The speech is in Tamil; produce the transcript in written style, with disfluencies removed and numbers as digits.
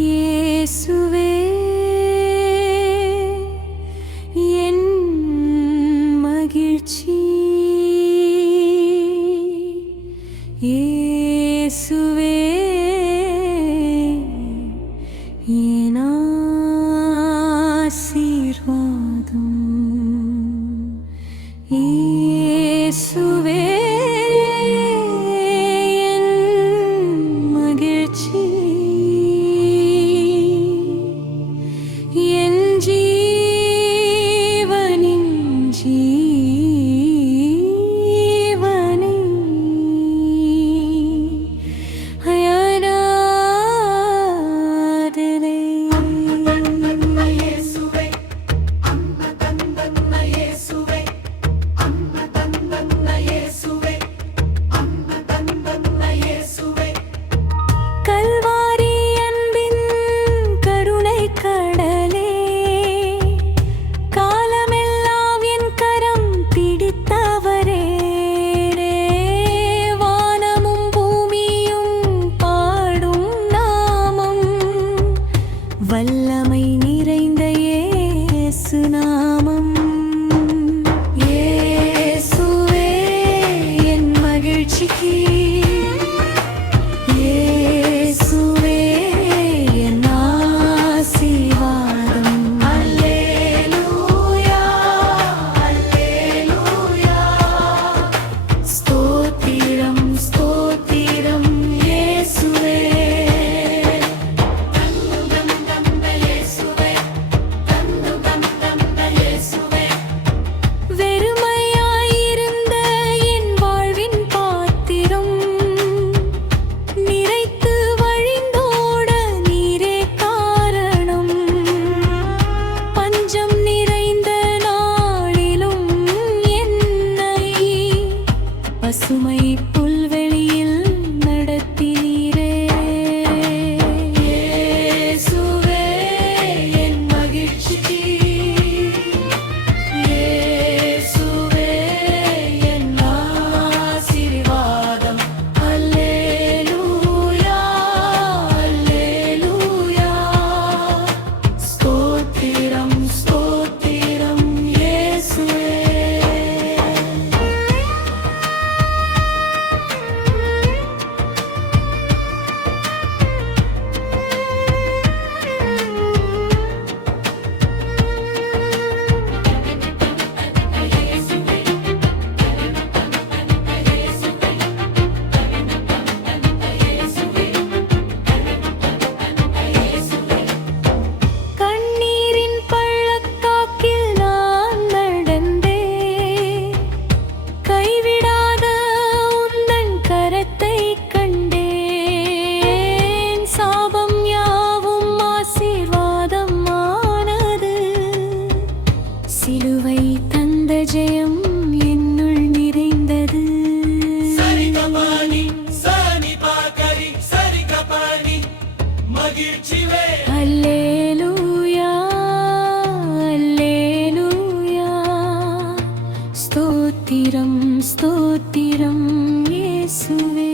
இயேசுவே என் மகிழ்ச்சி, இயேசுவே என் ஆசீர்வாதம், இயேசுவே என் மகிழ்ச்சி, என் ஜீவனின் ஜீவனே, ஆராதனை. கல்வாரி அன்பின் கருணை கடலே, காலமெல்லாம் என் கரம் பிடித்தவரே, வானமும் பூமியும் பாடும் நாமம், வல்லமை நிறைந்த இயேசு நாமம். இயேசுவே என் மகிழ்ச்சிக்கு, இயேசுவே என் ஆசீர்வாதம். அல்லேலூயா, அல்லேலூயா, ஸ்தோத்திரம் ஸ்தோத்திரம் இயேசுவே. வெறுமையாயிருந்த என் வாழ்வின் பாத்திரம் நிறைத்து வழிந்தோட நீரே காரணம், பஞ்சம் நிறைந்த நாளிலும் என்னை பசுமை புல்வெளியில் நடத்தினீரே. இயேசுவே என் மகிழ்ச்சி, இயேசுவே என் ஆசீர்வாதம். அல்லேலூயா, அல்லேலூயா, ஸ்தோத்திரம் ஸ்தோத்திரம் இயேசுவே. கண்ணீரின் பள்ளத்தாக்கில் நான் நடந்தேன், கைவிடாத உந்தன் கரத்தைக் கண்டேன், சாபம் யாவும் ஆசீர்வாதம் ஆனது, சிலுவை தந்த ஜெயம் என்னுள் நிறைந்தது. அல்லேலூயா, அல்லேலூயா, ஸ்தோத்திரம் ஸ்தோத்திரம் இயேசுவே.